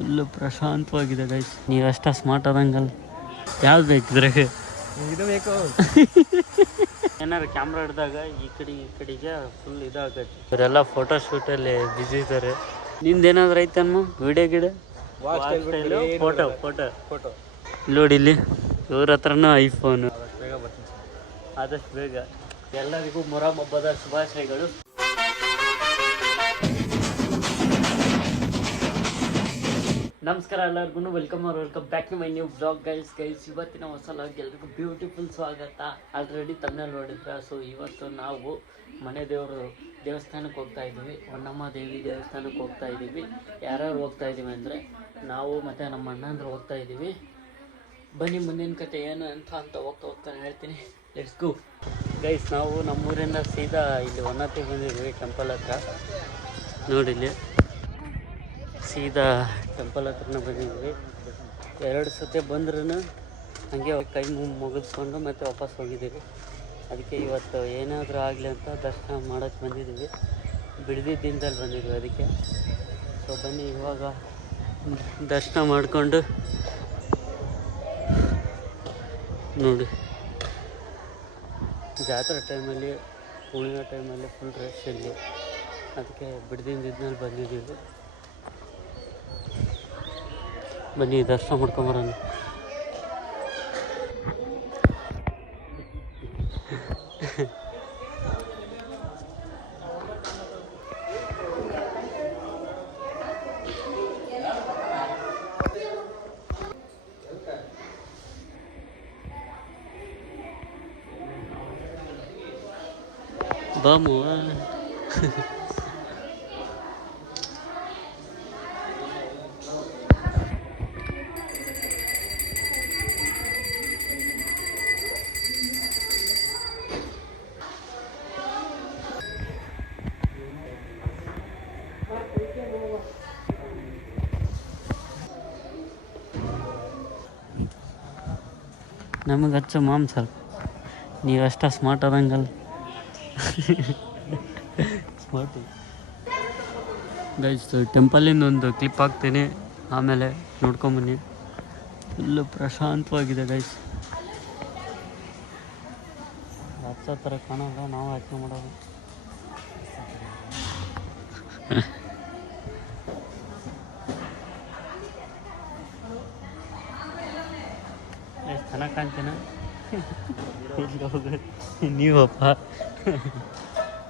Full ಪ್ರಶಾಂತವಾಗಿದೆ guys. ನೀವು ಅಷ್ಟ smart ಆದಂಗಲ್ಲ. ಯಾವ್ದು ಬೇಕಿದ್ರೆ ಇದು ಬೇಕು. ಏನಾರು ಕ್ಯಾಮ್ರಾ ಹಿಡ್ದಾಗ ಈ ಕಡೆಗೆ ಫುಲ್ ಇದಾಗತ್ತೆ. ಇವರೆಲ್ಲ ಫೋಟೋ ಶೂಟಲ್ಲಿ ಬ್ಯುಸಿ ಇದ್ದಾರೆ. ನಿಂದೇನಾದ್ರು ಐತಮ್ಮ ವಿಡಿಯೋ ಗಿಡ ಫೋಟೋ ನೋಡಿ ಇಲ್ಲಿ ಇವ್ರ ಹತ್ರನೂ ಐಫೋನ್. ಆದಷ್ಟು ಬೇಗ ಎಲ್ಲರಿಗೂ ಮೊಹರಂ ಹಬ್ಬದ ಶುಭಾಶಯಗಳು. ನಮಸ್ಕಾರ ಎಲ್ಲರಿಗೂ, welcome back to my new blog guys. ಇವತ್ತಿನ ಹೊಸ ಲಾಗ್ ಎಲ್ರಿಗೂ ಬ್ಯೂಟಿಫುಲ್ ಸ್ವಾಗತ. ಆಲ್ರೆಡಿ ತಮ್ಮಲ್ಲಿ ನೋಡಿದ್ರ. ಸೊ ಇವತ್ತು ನಾವು ಮನೆ ದೇವರು ದೇವಸ್ಥಾನಕ್ಕೆ ಹೋಗ್ತಾ ಇದ್ದೀವಿ. ಹೊನ್ನಮ್ಮ ದೇವಿ ದೇವಸ್ಥಾನಕ್ಕೆ ಹೋಗ್ತಾ ಇದ್ದೀವಿ. ಯಾರ್ಯಾರು ಹೋಗ್ತಾ ಇದ್ದೀವಿ ಅಂದರೆ ನಾವು ಮತ್ತು ನಮ್ಮ ಅಣ್ಣಂದ್ರು ಹೋಗ್ತಾ ಇದ್ದೀವಿ. ಬನ್ನಿ ಮುಂದಿನ ಕತೆ ಏನು ಅಂತ ಹೋಗ್ತಾ ಹೇಳ್ತೀನಿ. Let's go guys. ನಾವು ನಮ್ಮೂರಿಂದ ಸೀದಾ ಇಲ್ಲಿ ಹೊನ್ನತಿಗೆ ಬಂದಿದ್ವಿ, ಟೆಂಪಲ್ ಹತ್ರ. ನೋಡಿಲ್ಲಿ ಸೀದಾ ಟೆಂಪಲ್ ಹತ್ರನ ಬಂದಿದ್ವಿ. 2 ಸತಿ ಬಂದ್ರೂ ಹಾಗೆ ಕೈ ಮುಗಿಸ್ಕೊಂಡು ಮತ್ತೆ ವಾಪಸ್ ಹೋಗಿದ್ದೀವಿ. ಅದಕ್ಕೆ ಇವತ್ತು ಏನಾದರೂ ಆಗಲಿ ಅಂತ ದರ್ಶನ ಮಾಡೋಕ್ಕೆ ಬಂದಿದ್ದೀವಿ. ಬಿಡದಿ ದಿನದಲ್ಲಿ ಬಂದಿದ್ವಿ ಅದಕ್ಕೆ. ಸೊ ಬನ್ನಿ ಇವಾಗ ದರ್ಶನ ಮಾಡಿಕೊಂಡು ನೋಡಿ. ಜಾತ್ರೆ ಟೈಮಲ್ಲಿ, ಹುಣ್ಣಿಮೆ ಟೈಮಲ್ಲಿ ಫುಲ್ ರಶ್ ಇಲ್ಲಿ. ಅದಕ್ಕೆ ಬಿಡದಿಂದಿದ್ದಲ್ಲಿ ಬಂದಿದ್ದೀವಿ. ಬನ್ನಿ ದರ್ಶನ ಮಾಡ್ಕೊಂಬರೋಣ. ಬಾಮು ನಮಗೆ ಹಚ್ಚ ಮಾಮ್ ಸರ್, ನೀವಷ್ಟ ಸ್ಮಾರ್ಟ್ ಆದಂಗಲ್ಲ. Smart guys. ಟೆಂಪಲಿಂದ ಒಂದು ಕ್ಲಿಪ್ ಹಾಕ್ತೀನಿ, ಆಮೇಲೆ ನೋಡ್ಕೊಂಬನ್ನಿ. Full ಪ್ರಶಾಂತವಾಗಿದೆ guys. ಹಚ್ಚೋ ಥರ ಕಾಣಲ್ಲ, ನಾವು ಹಚ್ಚ ಮಾಡೋದು. ಎಷ್ಟು ಚೆನ್ನಾಗಿ ಕಾಣ್ತೀನ ನೀವಪ್ಪ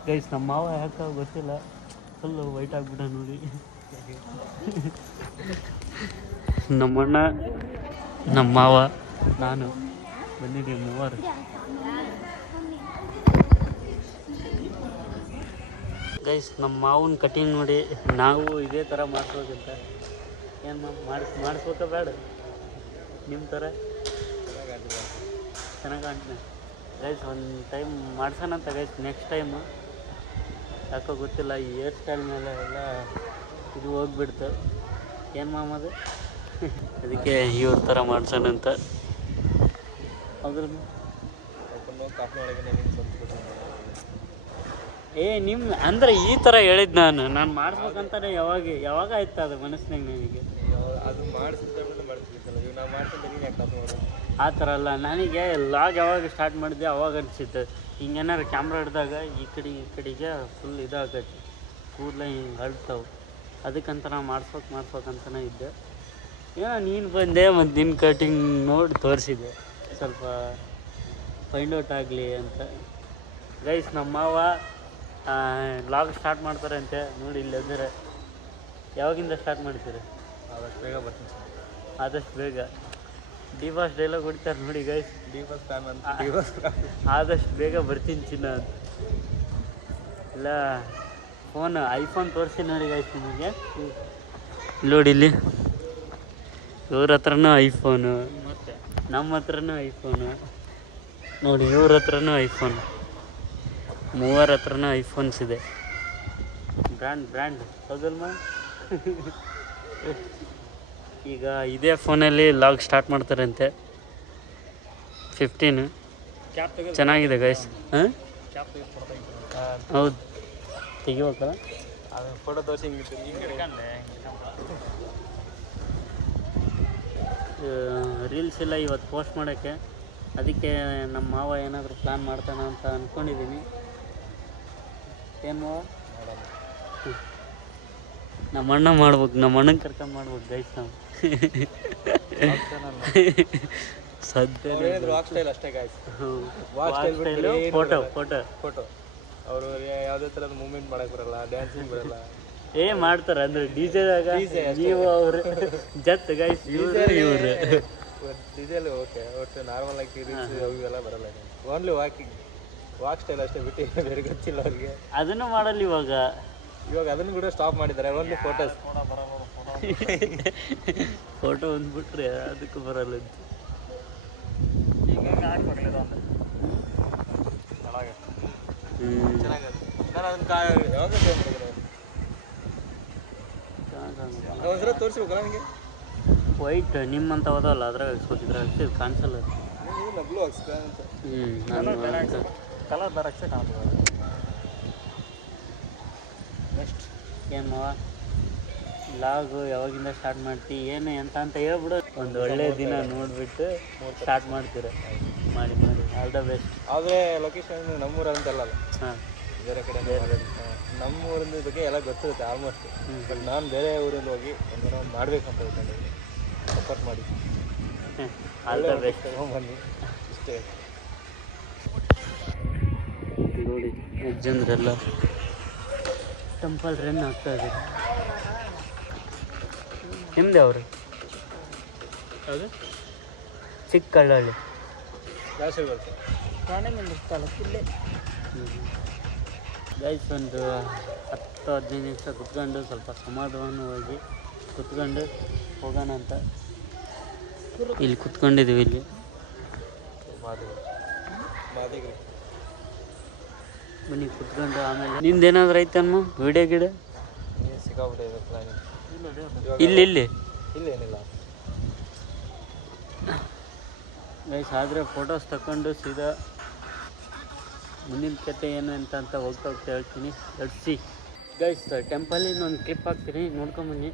ಗೈಸ್. ನಮ್ಮ ಮಾವ ಯಾಕೆ ಗೊತ್ತಿಲ್ಲ, ಫುಲ್ಲು ವೈಟ್ ಆಗಿಬಿಟ್ಟ ನೋಡಿ. ನಮ್ಮಣ್ಣ, ನಮ್ಮ ಮಾವ, ನಾನು ಬಂದಿದ್ದೀವಿ 3. ಗೈಸ್ ನಮ್ಮ ಮಾವನ ಕಟಿಂಗ್ ನೋಡಿ, ನಾವು ಇದೇ ಥರ ಮಾಡಿಸ್ಬೇಕಂತ. ಏನು ಮಾಡಿಸ್ಬೇಕ ಬೇಡ ನಿಮ್ಮ ಥರ ಚೆನ್ನಾಗಿ ಕಾಣ್ತೀನಿ ಗೈಸ್. ಒಂದು ಟೈಮ್ ಮಾಡ್ಸೋಣಂತ ಗೈಸ್. ನೆಕ್ಸ್ಟ್ ಟೈಮು ಯಾಕೋ ಗೊತ್ತಿಲ್ಲ, ಈ ಹೇರ್ ಸ್ಟೈಲ್ ಮೇಲೆ ಎಲ್ಲ ಇದು ಹೋಗ್ಬಿಡ್ತು. ಏನು ಮಾಮದು ಅದಕ್ಕೆ ಇವ್ರ ಥರ ಮಾಡ್ಸೋಣಂತ. ಅದ್ರ ನಿಮ್ಮ ಅಂದರೆ ಈ ಥರ ಹೇಳಿದ್ದು ನಾನು ಮಾಡಿಸ್ಬೇಕಂತಾನೆ ಯಾವಾಗ ಆಯ್ತು ಅದು ಮನಸ್ಸಿನಾಗ ನನಗೆ. ಅದು ಆ ಥರ ಅಲ್ಲ, ನನಗೆ ಲಾಗ್ ಯಾವಾಗ ಸ್ಟಾರ್ಟ್ ಮಾಡಿದೆ ಅವಾಗ ಅನಿಸಿತ್ತು. ಹಿಂಗೇನಾರು ಕ್ಯಾಮ್ರಾ ಹಿಡ್ದಾಗ ಈ ಕಡೆಗೆ ಫುಲ್ ಇದಾಗತ್ತೆ, ಕೂದಲ ಹಿಂಗೆ ಹರಡ್ತಾವೆ. ಅದಕ್ಕಂತ ನಾವು ಮಾಡ್ಸ್ಬೇಕಂತನೇ ಇದ್ದೆ. ಏನೋ ನೀನು ಬಂದೆ ಮತ್ತು ನಿನ್ನ ಕಟಿಂಗ್ ನೋಡಿ ತೋರಿಸಿದೆ, ಸ್ವಲ್ಪ ಫೈಂಡ್ ಔಟ್ ಆಗಲಿ ಅಂತ. ಗೈಸ್ ನಮ್ಮ ಮಾವ ಲಾಗ್ ಸ್ಟಾರ್ಟ್ ಮಾಡ್ತಾರೆ ಅಂತೆ ನೋಡಿ. ಇಲ್ಲಿ ಅಂದರೆ ಯಾವಾಗಿಂದ ಸ್ಟಾರ್ಟ್ ಮಾಡ್ತೀರಿ? ಆದಷ್ಟು ಬೇಗ ಬರ್ತೀನಿ. ಆದಷ್ಟು ಬೇಗ ಡಿ-ಬಾಸ್ ಡೈಲಾಗ್ ಹೊಡಿತಾರೆ ನೋಡಿ ಗೈಸ್. ಡಿ-ಬಾಸ್ ಫ್ಯಾನ್ ಅಂತ. ಆದಷ್ಟು ಬೇಗ ಬರ್ತೀನಿ ಚಿನ್ನ ಅಂತ. ಇಲ್ಲ ಐಫೋನ್ ತೋರಿಸಿ ನೋಡಿ ಗೈಸ್ ನಿಮಗೆ. ನೋಡಿ ಇಲ್ಲಿ ಇವ್ರ ಹತ್ರನೂ ಐಫೋನು, ನಮ್ಮ ಹತ್ರನೂ ಐಫೋನು ನೋಡಿ. ಇವ್ರ ಹತ್ರನೂ ಐಫೋನ್, 3 ಹತ್ರನೂ ಐಫೋನ್ಸ್ ಇದೆ. ಬ್ರ್ಯಾಂಡ್ ಹೌದಲ್ಮ. ಈಗ ಇದೇ ಫೋನಲ್ಲಿ ಲಾಗ್ ಸ್ಟಾರ್ಟ್ ಮಾಡ್ತಾರಂತೆ. 15 ಚೆನ್ನಾಗಿದೆ ಗೈಸ್. ಹಾಂ ಹೌದು, ತೆಗಿಬೇಕಲ್ಲ ಅದು ಫೋಟೋ ತೋರಿಸಿ ರೀಲ್ಸ್ ಇಲ್ಲ ಇವತ್ತು ಪೋಸ್ಟ್ ಮಾಡೋಕ್ಕೆ. ಅದಕ್ಕೆ ನಮ್ಮ ಮಾವ ಏನಾದರೂ ಪ್ಲ್ಯಾನ್ ಮಾಡ್ತಾನೆ ಅಂತ ಅಂದ್ಕೊಂಡಿದ್ದೀನಿ. ಏನು ಮಾವ? ನಮ್ಮ ಅಣ್ಣ ಮಾಡ್ಬೇಕು, ನಮ್ಮ ಅಣ್ಣನ ಕರ್ಕೊಂಡು ಮಾಡ್ಬೇಕು ಗೈಸ್ ನಾವು. ಸದ್ಯ ಫೋಟೋ ಅವರು ಯಾವುದೇ ಥರದ ಮೂವ್ಮೆಂಟ್ ಮಾಡಕ್ಕೆ ಬರಲ್ಲ, ಡ್ಯಾನ್ಸಿಂಗ್ ಬರಲ್ಲ. ಮಾಡ್ತಾರೆ ಅಂದ್ರೆ ಡಿಜೆದಾಗ ನೀವು ಅವರು ಜತ್ ಗೈಸ್ ಇವರು ಡಿಜೆಲ್ ಓಕೆ. ಒಟ್ಟು ನಾರ್ಮಲ್ ಆಗಿ ರೀಲ್ಸ್ ಅವೆಲ್ಲ ಬರಲ್ಲ. ಓನ್ಲಿ ವಾಕ್ ಸ್ಟೈಲ್ ಅಷ್ಟೇ ಬಿಟ್ಟು ಬೇರೆ ಗೊತ್ತಿಲ್ಲ ಅವ್ರಿಗೆ. ಅದನ್ನು ಮಾಡಲ್ಲ ಇವಾಗ ಅದನ್ನು ಕೂಡ ಸ್ಟಾಪ್ ಮಾಡಿದ್ದಾರೆ. Only photos. ಫೋಟೋ ಬಂದ್ಬಿಟ್ರೆ ಅದಕ್ಕೂ ಬರಲ್ಲ ಅಂತ. ತೋರಿಸ್ಬೇಕಲ್ಲ ನನಗೆ. ವೈಟ್ ನಿಮ್ಮಂತ ಹೋದಲ್ಲ ಅದ್ರಾಗ ಇದ್ರಾಗ ಕಾಣಿಸಲ್ಲ. ಕಲರ್ ಬರಕ್ಕೆ ಕಾಣ್ತದೆ. ನೆಕ್ಸ್ಟ್ ಏನು ಮಾವ ಲಾಗು ಯಾವಾಗಿಂದ ಸ್ಟಾರ್ಟ್ ಮಾಡ್ತಿ ಏನು ಎಂತ ಅಂತ ಹೇಳ್ಬಿಡು. ಒಂದು ಒಳ್ಳೆ ದಿನ ನೋಡಿಬಿಟ್ಟು ಸ್ಟಾರ್ಟ್ ಮಾಡ್ತೀರ. ಮಾಡಿ ಆಲ್ ದ ಬೆಸ್ಟ್. ಆದರೆ ಲೊಕೇಶನ್ ನಮ್ಮೂರಂತಲ್ಲ, ಹಾಂ ಬೇರೆ ಕಡೆ. ನಮ್ಮ ಊರಿನ ಬಗ್ಗೆ ಎಲ್ಲ ಗೊತ್ತಿರುತ್ತೆ ಆಲ್ಮೋಸ್ಟ್. ಬಟ್ ನಾನು ಬೇರೆ ಊರಲ್ಲಿ ಹೋಗಿ ಒಂದು ಮಾಡಬೇಕಂತ ಹೇಳ್ಕೊಂಡಿದ್ದೀನಿ. ಸಪೋರ್ಟ್ ಮಾಡಿ. All the best. ಬನ್ನಿ ಇಷ್ಟೇ ನೋಡಿ ಜನರೆಲ್ಲ ಟೆಂಪಲ್ ರನ್ ಆಗ್ತಾ ಇದ್ದಾರೆ. ನಿಮ್ದು ಅವರು ಅದು ಚಿಕ್ಕಳ್ಳಹಳ್ಳಿ ಜಾಸ್ತಿ ಬರುತ್ತೆ. ತಾಲೂಕಿಲ್ಲೇ. ಗೈಸ್ ಒಂದು 10-15 ನಿಮಿಷ ಕುತ್ಕೊಂಡು ಸ್ವಲ್ಪ ಸಮಾಧಾನವಾಗಿ ಕುತ್ಕೊಂಡು ಹೋಗೋಣ ಅಂತ ಇಲ್ಲಿ ಕುತ್ಕೊಂಡಿದ್ದೀವಿ. ಇಲ್ಲಿ ಬನ್ನಿ ಕುತ್ಕೊಂಡು ಆಮೇಲೆ ನಿಂದೇನಾದ್ರು ಐತಮ್ಮ ವಿಡಿಯೋ ಗಿಡ ಸಿಕ್ಕಾಬಿಟ್ಟೆ ಇಲ್ಲಿ ಏನಿಲ್ಲ ಗೈಸ್. ಆದರೆ ಫೋಟೋಸ್ ತಗೊಂಡು ಸೀದಾ ಮುಂದಿನ ಕತೆ ಏನು ಅಂತ ಹೋಗ್ತಾ ಹೇಳ್ತೀನಿ. ಲಡ್ಸಿ ಗೈಸ್ ಟೆಂಪಲಿನ ಒಂದು ಕ್ಲಿಪ್ ಹಾಕ್ತೀನಿ, ನೋಡ್ಕೊಂಬನ್ನಿ.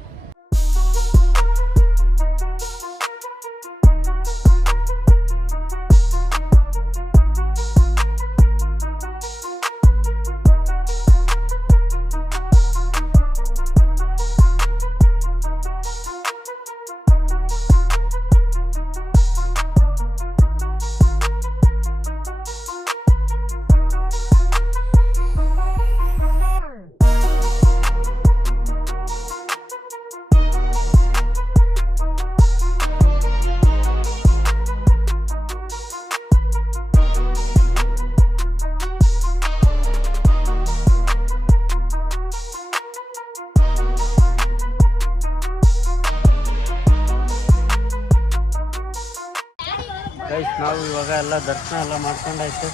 ಗೈಸ್ ನಾವು ಇವಾಗ ಎಲ್ಲ ದರ್ಶನ ಎಲ್ಲ ಮಾಡ್ಕೊಂಡಾಯ್ತು.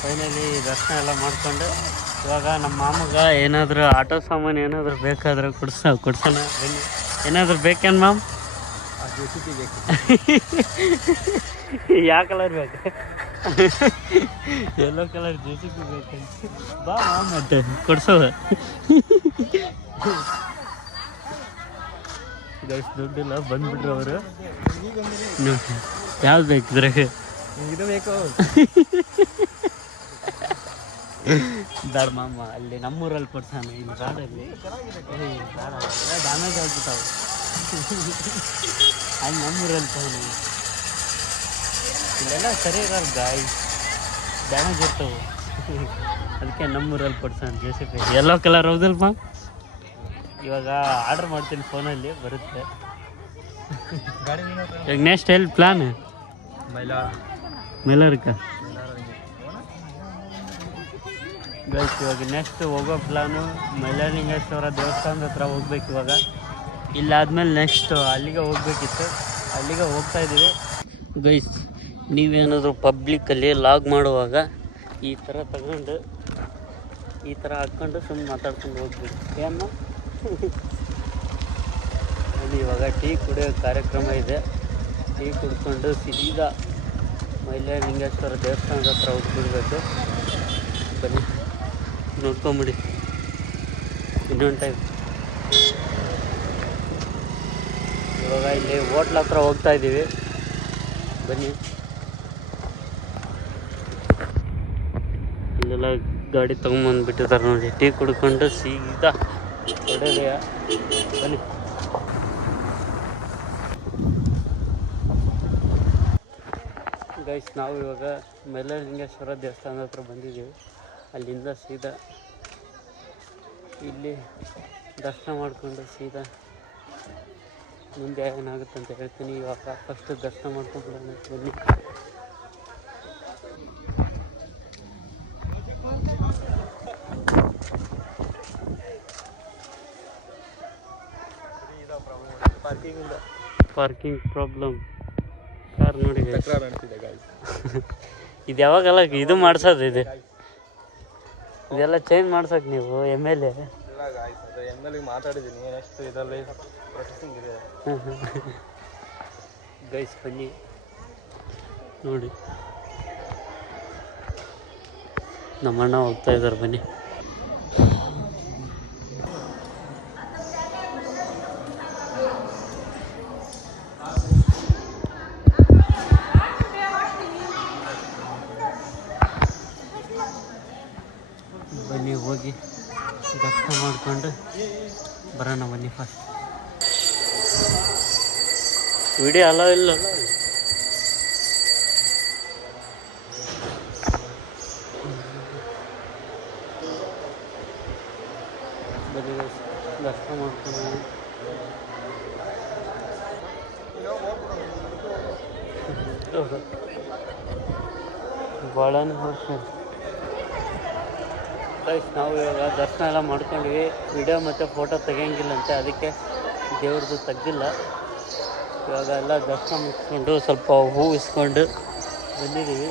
ಫೈನಲಿ ದರ್ಶನ ಎಲ್ಲ ಮಾಡ್ಕೊಂಡು ಇವಾಗ ನಮ್ಮ ಮಾಮಗೆ ಏನಾದರೂ ಆಟೋ ಸಾಮಾನು ಏನಾದರೂ ಬೇಕಾದ್ರೆ ಕೊಡ್ಸೋಣ. ಬನ್ನಿ. ಏನಾದರೂ ಬೇಕೇನು ಮ್ಯಾಮ್? ಯಾವ ಕಲರ್ ಬೇಕು? ಯೆಲ್ಲೋ ಕಲರ್ JCB ಬೇಕಂತ. ಬಾ ಮ್ಯಾಮ್ ಮತ್ತೆ ಕೊಡ್ಸೋವ. ಗೈಸ್ ದುಡ್ಡಿಲ್ಲ ಬಂದ್ಬಿಟ್ರು ಅವರು. ಯಾವ್ದು ಬೇಕಿದ್ರೆ ಇದು ಬೇಕು. ಬೇಡ ಮಾಮ, ಅಲ್ಲಿ ನಮ್ಮೂರಲ್ಲಿ ಕೊಡ್ಸಾನ. ಇಲ್ಲಿ ರಾಡಲ್ಲಿ ಡ್ಯಾಮೇಜ್ ಆಗ್ಬಿಟ್ಟಾವ. ಅಲ್ಲಿ ನಮ್ಮೂರಲ್ಲಿ ತಗೊಂಡು ಇಲ್ಲೆಲ್ಲ ಸರಿ ಇರಲ್ಲ ಗಾಯ, ಡ್ಯಾಮೇಜ್ ಇರ್ತವೆ. ಅದಕ್ಕೆ ನಮ್ಮೂರಲ್ಲಿ ಕೊಡ್ಸೋಣ JCB. ಯೆಲ್ಲೋ ಕಲರ್ ಹೌದಲ್ಪ. ಇವಾಗ ಆರ್ಡ್ರ್ ಮಾಡ್ತೀನಿ, ಫೋನಲ್ಲಿ ಬರುತ್ತೆ. ಈಗ ನೆಕ್ಸ್ಟ್ ಎಲ್ಲಿ ಪ್ಲಾನ್? ಮೈಲಾರಕ್ಕ ಗೈಸ್. ಇವಾಗ ನೆಕ್ಸ್ಟ್ ಹೋಗೋ ಪ್ಲಾನು ಮೈಲಾರಲಿಂಗೇಶ್ವರ ದೇವಸ್ಥಾನದ ಹತ್ರ ಹೋಗ್ಬೇಕು. ಇವಾಗ ಇಲ್ಲಾದ್ಮೇಲೆ ನೆಕ್ಸ್ಟ್ ಅಲ್ಲಿಗೆ ಹೋಗ್ಬೇಕಿತ್ತು, ಅಲ್ಲಿಗೆ ಹೋಗ್ತಾ ಇದ್ದೀವಿ. ಗೈಸ್ ನೀವೇನಾದರೂ ಪಬ್ಲಿಕ್ಕಲ್ಲಿ ಲಾಗ್ ಮಾಡುವಾಗ ಈ ಥರ ತಗೊಂಡು ಈ ಥರ ಹಾಕ್ಕೊಂಡು ಸುಮ್ಮನೆ ಮಾತಾಡ್ಕೊಂಡು ಹೋಗ್ಬೇಕು. ಏನು ಅಲ್ಲಿ ಇವಾಗ ಟೀ ಕುಡಿಯೋ ಕಾರ್ಯಕ್ರಮ ಇದೆ. ಟೀ ಕುಡ್ಕೊಂಡು ಸೀದಾ ಮೈಲಾರಲಿಂಗೇಶ್ವರ ದೇವಸ್ಥಾನದ ಹತ್ರ ಹೋಗ್ಬಿಡ್ಬೇಕು. ಬನ್ನಿ ನೋಡ್ಕೊಂಬಿಡಿ. ಇನ್ನೊಂದು ಟೈಮ್ ಇವಾಗ ಇಲ್ಲಿ ಹೋಟ್ಲ್ ಹತ್ರ ಹೋಗ್ತಾ ಇದ್ದೀವಿ. ಬನ್ನಿ. ಇಲ್ಲೆಲ್ಲ ಗಾಡಿ ತೊಗೊಂಬಂದ್ಬಿಟ್ಟಿದ್ದಾರೆ ನೋಡಿ. ಟೀ ಕುಡ್ಕೊಂಡು ಸೀದಾ ಹೊಡೆದೆಯ. ಬನ್ನಿ. ಗೈಸ್, ನಾವು ಇವಾಗ ಮೇಲಲಿಂಗೇಶ್ವರ ದೇವಸ್ಥಾನದ ಹತ್ರ ಬಂದಿದ್ದೀವಿ. ಅಲ್ಲಿಂದ ಸೀದಾ ಇಲ್ಲಿ ದರ್ಶನ ಮಾಡಿಕೊಂಡು ಸೀದಾ ಮುಂದೆ ಏನಾಗುತ್ತೆ ಅಂತ ಹೇಳ್ತೀನಿ. ಇವಾಗ ಫಸ್ಟ್ ದರ್ಶನ ಮಾಡ್ಕೊಂಡ್ಬಿಡೋಣ. ಬನ್ನಿ. Parking problem. ಕಾರ್ ನೋಡಿ ಇದು ಯಾವಾಗೆಲ್ಲ ಇದು ಮಾಡ್ಸೋದು ಇದೆಲ್ಲ ಚೇಂಜ್ ಮಾಡ್ಸೋಕೆ ನೀವು MLA ಮಾತಾಡಿದ್ದೀನಿ. ನೆಕ್ಸ್ಟ್ ಇದರಲ್ಲಿ ಪ್ರೊಸೆಸಿಂಗ್ ಇದೆ. ಗೈಸ್ ಬನ್ನಿ ನೋಡಿ, ನಮ್ಮಣ್ಣ ಹೋಗ್ತಾ ಇದ್ದಾರೆ. ಬನ್ನಿ. ಬನ್ನಿ ಹೋಗಿ ದರ್ಶನ ಮಾಡಿಕೊಂಡು ಬರೋಣ. ಬನ್ನಿ. ಫಸ್ಟ್ ವಿಡಿಯೋ ಅಲೋ ಇಲ್ಲ. ಬನ್ನಿ ದರ್ಶನ ಮಾಡ್ಕೊಂಡು ಭಾಳ ಹೋಗ್ತಾರೆ. ಗೈಸ್, ನಾವು ಇವಾಗ ದರ್ಶನ ಎಲ್ಲ ಮಾಡ್ಕೊಂಡ್ವಿ. ವಿಡಿಯೋ ಮತ್ತು ಫೋಟೋ ತೆಗಿಯಂಗಿಲ್ಲಂತೆ, ಅದಕ್ಕೆ ದೇವ್ರದ್ದು ತೆಗ್ದಿಲ್ಲ. ಇವಾಗ ಎಲ್ಲ ದರ್ಶನ ಮುಗಿಸ್ಕೊಂಡು ಸ್ವಲ್ಪ ಹೂ ಇಸ್ಕೊಂಡು ಬಂದಿದ್ದೀವಿ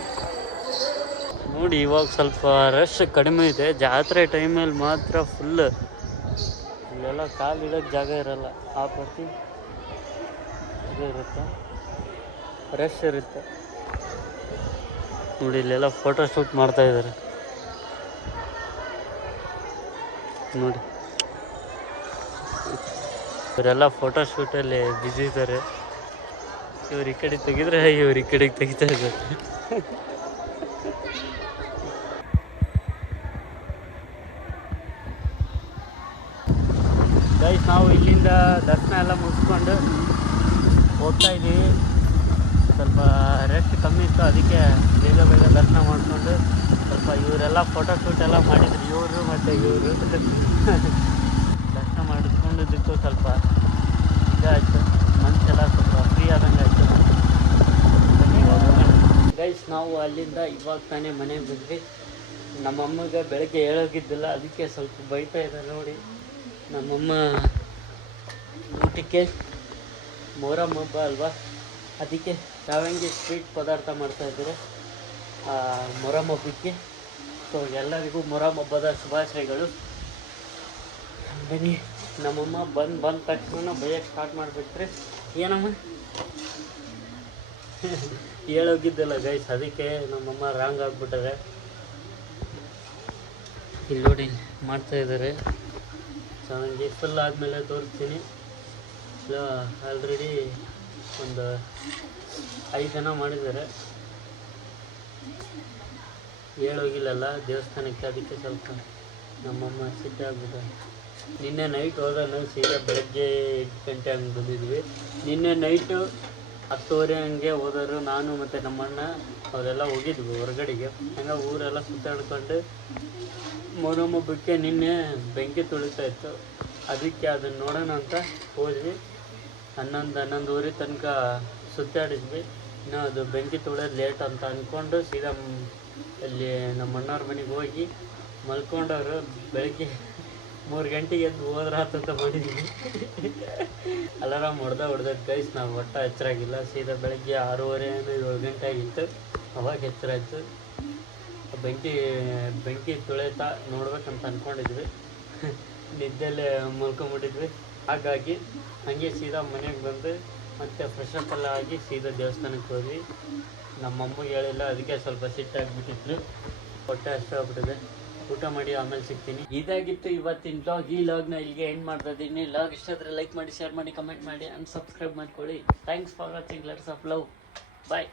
ನೋಡಿ. ಇವಾಗ ಸ್ವಲ್ಪ ರಶ್ ಕಡಿಮೆ ಇದೆ. ಜಾತ್ರೆ ಟೈಮಲ್ಲಿ ಮಾತ್ರ ಫುಲ್ ಇಲ್ಲೆಲ್ಲ ಕಾಲು ಇಡೋಕ್ಕೆ ಜಾಗ ಇರೋಲ್ಲ. ಆ ಪ್ರತಿ ಇದು ಇರುತ್ತೆ, ರಶ್ ಇರುತ್ತೆ ನೋಡಿ. ಇಲ್ಲೆಲ್ಲ ಫೋಟೋ ಶೂಟ್ ಮಾಡ್ತಾಯಿದ್ದಾರೆ ನೋಡಿ. ಇವರೆಲ್ಲ ಫೋಟೋ ಶೂಟಲ್ಲಿ ಬ್ಯುಸಿ ಇದ್ದಾರೆ. ಇವ್ರು ಈ ಕಡೆ ತೆಗಿದ್ರೆ ಇವ್ರು ಈ ಕಡೆಗೆ ತೆಗಿತಾ ಇದ್ದಾರೆ. ಗೈಸ್, ನಾವು ಇಲ್ಲಿಂದ ದರ್ಶನ ಎಲ್ಲ ಮುಗಿಸ್ಕೊಂಡು ಹೋಗ್ತಾ ಇದ್ದೀವಿ. ಸ್ವಲ್ಪ ರೆಸ್ಟ್ ಕಮ್ಮಿ ಇತ್ತು, ಅದಕ್ಕೆ ಬೇಗ ಬೇಗ ದರ್ಶನ ಮಾಡಿಕೊಂಡು ಸ್ವಲ್ಪ ಇವರೆಲ್ಲ ಫೋಟೋ ಶೂಟ್ ಎಲ್ಲ ಮಾಡಿದ್ರು. ಇವರು ಮತ್ತು ಇವರು ದರ್ಶನ ಮಾಡಿಸ್ಕೊಂಡಿದ್ದಕ್ಕೂ ಸ್ವಲ್ಪ ಇದಾಯಿತು. ಮನಸ್ಸೆಲ್ಲ ಸ್ವಲ್ಪ ಫ್ರೀ ಆದಂಗೆ ಆಯಿತು. ಗೈಸ್, ನಾವು ಅಲ್ಲಿಂದ ಇವಾಗ ತಾನೇ ಮನೆಗೆ ಬಂದ್ವಿ. ನಮ್ಮಮ್ಮಗೆ ಬೆಳಗ್ಗೆ ಹೇಳೋಗಿದ್ದಿಲ್ಲ, ಅದಕ್ಕೆ ಸ್ವಲ್ಪ ಬೈತಾ ಇದ್ದಾರೆ ನೋಡಿ. ನಮ್ಮಮ್ಮ ಊಟಕ್ಕೆ ಮೊಹರಂ ಹಬ್ಬ ಅಲ್ವಾ, ಅದಕ್ಕೆ ಶಾವಂಗಿ ಸ್ವೀಟ್ ಪದಾರ್ಥ ಮಾಡ್ತಾಯಿದ್ದಾರೆ ಮೊಹರಂ ಹಬ್ಬಕ್ಕೆ. ಸೊ ಎಲ್ಲರಿಗೂ ಮೊಹರಂ ಹಬ್ಬದ ಶುಭಾಶಯಗಳು. ಬನ್ನಿ. ನಮ್ಮಮ್ಮ ಬಂದ ತಕ್ಷಣ ಬೈಯಕ್ಕೆ ಸ್ಟಾರ್ಟ್ ಮಾಡಿಬಿಟ್ರೆ ಏನಮ್ಮ ಹೇಳೋಗಿದ್ದಲ್ಲ ಗೈಸ್, ಅದಕ್ಕೆ ನಮ್ಮಮ್ಮ ರಾಂಗ್ ಆಗಿಬಿಟ್ಟಾರೆ. ಇಲ್ಲಿ ನೋಡಿ ಮಾಡ್ತಾಯಿದ್ದಾರೆ ಶಾವಂಗಿ. ಫುಲ್ ಆದಮೇಲೆ ತೋರಿಸ್ತೀನಿ. ಆಲ್ರೆಡಿ ಒಂದು 5 ಜನ ಮಾಡಿದ್ದಾರೆ. ಹೇಳೋಗಿಲ್ಲಲ್ಲ ದೇವಸ್ಥಾನಕ್ಕೆ, ಅದಕ್ಕೆ ಸ್ವಲ್ಪ ನಮ್ಮಮ್ಮ ಸಿಟ್ಟಾಗ್ಬಿಟ್ಟು ನಿನ್ನೆ ನೈಟ್ ಹೋದನು. ಸೀದಾ ಬೆಳಗ್ಗೆ 8 ಗಂಟೆ ಹಂಗೆ ಬಂದಿದ್ವಿ. ನಿನ್ನೆ ನೈಟು 10:30 ಹಂಗೆ ಹೋದರು. ನಾನು ಮತ್ತು ನಮ್ಮಣ್ಣ ಅವರೆಲ್ಲ ಹೋಗಿದ್ವಿ ಹೊರಗಡೆಗೆ. ಹಂಗೆ ಊರೆಲ್ಲ ಸುತ್ತಾಡ್ಕೊಂಡು ಮೊಹರಂ ಹಬ್ಬಕ್ಕೆ ನಿನ್ನೆ ಬೆಂಕಿ ತುಳಿತಾ ಇತ್ತು, ಅದಕ್ಕೆ ಅದನ್ನು ನೋಡೋಣ ಅಂತ ಹೋದ್ವಿ. 11-11:30 ತನಕ ಸುತ್ತಾಡಿದ್ವಿ. ಇನ್ನೂ ಅದು ಬೆಂಕಿ ತುಳಿಯೋದು ಲೇಟ್ ಅಂತ ಅಂದ್ಕೊಂಡು ಸೀದಾ ಅಲ್ಲಿ ನಮ್ಮ ಅಣ್ಣವ್ರ ಮನೆಗೆ ಹೋಗಿ ಮಲ್ಕೊಂಡವರು. ಬೆಳಗ್ಗೆ 3 ಗಂಟೆಗೆ ಎದ್ದು ಹೋದ್ರಾತಂತ ಮಾಡಿದ್ವಿ. ಅಲಾರಾಮ್ ಹೊಡೆದೈತೆ ಗೈಸ್. ನಾವು ಒಟ್ಟು ಎಚ್ಚರಾಗಿಲ್ಲ. ಸೀದಾ ಬೆಳಗ್ಗೆ 6:30 7 ಗಂಟೆ ಆಗಿತ್ತು, ಅವಾಗ ಎಚ್ಚರ ಆಯಿತು. ಬೆಂಕಿ ತುಳಿತಾ ನೋಡ್ಬೇಕಂತ ಅಂದ್ಕೊಂಡಿದ್ವಿ. ನಿದ್ದೆಲ್ಲೇ ಮಲ್ಕೊಂಬಿಟ್ಟಿದ್ವಿ. ಹಾಗಾಗಿ ಹಾಗೆ ಸೀದಾ ಮನೆಗೆ ಬಂದು ಮತ್ತೆ ಫ್ರೆಶ್ ಅಪ್ ಎಲ್ಲ ಆಗಿ ಸೀದಾ ದೇವಸ್ಥಾನಕ್ಕೆ ಹೋದ್ವಿ. ನಮ್ಮಮ್ಮಗೆ ಹೇಳಿಲ್ಲ, ಅದಕ್ಕೆ ಸ್ವಲ್ಪ ಸಿಟ್ಟಾಗಿಬಿಟ್ಟಿದ್ರು. ಹೊಟ್ಟೆ ಅಷ್ಟು ಆಗ್ಬಿಟ್ಟಿದೆ. ಊಟ ಮಾಡಿ ಆಮೇಲೆ ಸಿಗ್ತೀನಿ. ಇದಾಗಿತ್ತು ಇವತ್ತಿನ ಲಾಗ್. ಈ ಲಾಗ್ನ ಇಲ್ಲಿಗೆ ಎಂಡ್ ಮಾಡ್ತಾ ಇದ್ದೀನಿ. ಲಾಗ್ ಇಷ್ಟ ಆದರೆ ಲೈಕ್ ಮಾಡಿ, ಶೇರ್ ಮಾಡಿ, ಕಮೆಂಟ್ ಮಾಡಿ ಆ್ಯಂಡ್ ಸಬ್ಸ್ಕ್ರೈಬ್ ಮಾಡ್ಕೊಳ್ಳಿ. Thanks for watching. Lots of love. Bye.